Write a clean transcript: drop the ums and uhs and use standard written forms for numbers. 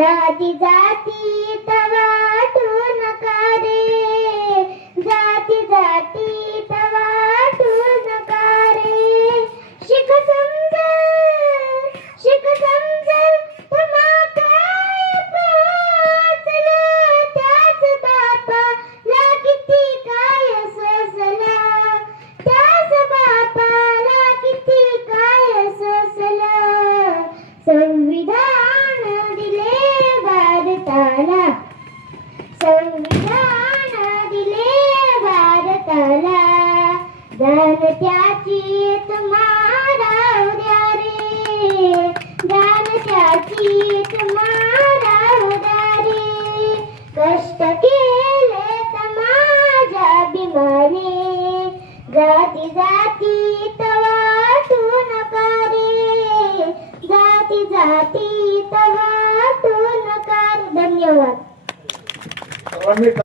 जाती जाती वाटू नका रे, जाती जाती वाटू नका रे. शिक समजल तुम्हा काय पोचलं, त्याच बापाला किती काय सोसलं, त्याच बापाला किती काय सोसलं. संविधान दिले भारताला, संविधान दिले भारताला, दान त्याची तुम्हाला उद्या रे, दान त्याची तुम्हाला उद्या रे. कष्ट केले माझ्या बिमाने, जाती जाती वाटू नका रे, जाती जाती वाटू नका रे. धन्यवाद.